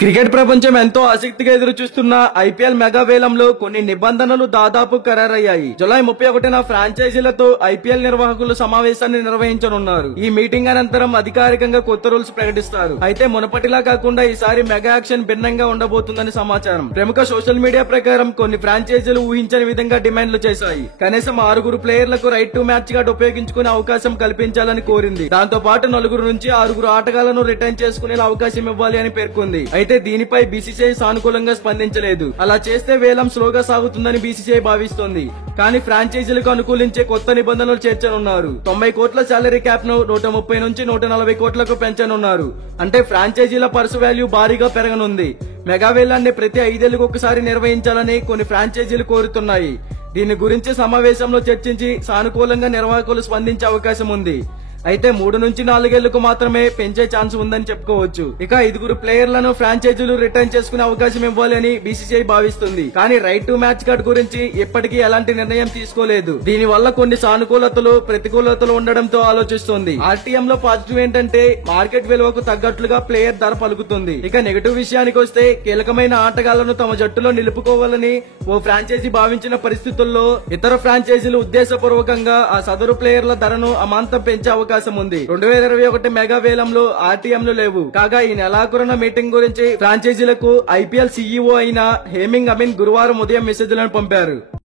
Cricket ప్రపంచం ఎంతో ఆసక్తిగా ఎదురు చూస్తున్న ఐపీఎల్ మెగా వేలంలో కొన్ని నిబంధనలు దాదాపు ఖరారయ్యాయి. జూలై 31న ఫ్రాంచైజీలతో ఐపీఎల్ నిర్వాహకులు సమావేశాన్ని నిర్వహించనున్నారు. ఈ మీటింగ్ అనంతరం అధికారికంగా కొత్త రూల్స్ ప్రకటిస్తారు. అయితే మునపటిలా కాకుండా ఈసారి మెగా యాక్షన్ భిన్నంగా ఉండబోతుందని సమాచారం. ప్రముఖ సోషల్ మీడియా ప్రకారం కొన్ని ఫ్రాంచైజీలు ఊహించని విధంగా డిమాండ్లు చేశాయి. కనీసం 6 ప్లేయర్లకు రైట్ టు మ్యాచ్ కార్డ్ ఉపయోగించుకునే అవకాశం కల్పించాలని కోరింది. దాంతో పాటు 4 నుంచి 6 ఆటగాళ్లను రిటైన్ చేసుకునే అవకాశం ఇవ్వాలి అని పేర్కొంది. అయితే దీనిపై బీసీసీఐ సానుకూలంగా స్పందించలేదు. అలా చేస్తే వేలం స్లోగా సాగుతుందని బీసీసీఐ భావిస్తోంది. కానీ ఫ్రాంచైజీలకు అనుకూలించే కొత్త నిబంధనలు చేర్చనున్నారు. 90 కోట్ల శాలరీ క్యాప్ ను 130 నుంచి 140 కోట్లకు పెంచనున్నారు. అంటే ఫ్రాంచైజీల పర్సు వాల్యూ భారీగా పెరగనుంది. మెగా వేలాన్ని ప్రతి 5 ఏళ్లకు ఒకసారి నిర్వహించాలని కొన్ని ఫ్రాంచైజీలు కోరుతున్నాయి. దీని గురించి సమావేశంలో చర్చించి సానుకూలంగా నిర్వాహకులు స్పందించే అవకాశం ఉంది. అయితే 3 నుంచి 4 ఏళ్లకు మాత్రమే పెంచే ఛాన్స్ ఉందని చెప్పుకోవచ్చు. ఇక 5 ప్లేయర్లను ఫ్రాంచైజీలు రిటర్న్ చేసుకునే అవకాశం ఇవ్వాలి అని బీసీసీఐ భావిస్తుంది. కానీ రైట్ టు మ్యాచ్ కార్డ్ గురించి ఇప్పటికీ ఎలాంటి నిర్ణయం తీసుకోలేదు. దీని వల్ల కొన్ని సానుకూలతలు ప్రతికూలతలు ఉండడంతో ఆలోచిస్తోంది. ఆర్టీఎం లో పాజిటివ్ ఏంటంటే మార్కెట్ విలువకు తగ్గట్లుగా ప్లేయర్ ధర పలుకుతుంది. ఇక నెగటివ్ విషయానికి వస్తే కీలకమైన ఆటగాళ్లను తమ జట్టులో నిలుపుకోవాలని ఓ ఫ్రాంచైజీ భావించిన పరిస్థితుల్లో ఇతర ఫ్రాంచైజీలు ఉద్దేశపూర్వకంగా ఆ సదరు ప్లేయర్ల ధరను అమాంతం పెంచే అవకాశం ఉంది. 2021 మెగా వేలంలో ఆర్టీఎంలు లేవు. కాగా ఈ నెలాఖరున మీటింగ్ గురించి ఫ్రాంచైజీలకు ఐపీఎల్ సీఈఓ అయిన హేమింగ్ అమీన్ గురువారం ఉదయం మెసేజ్లను పంపారు.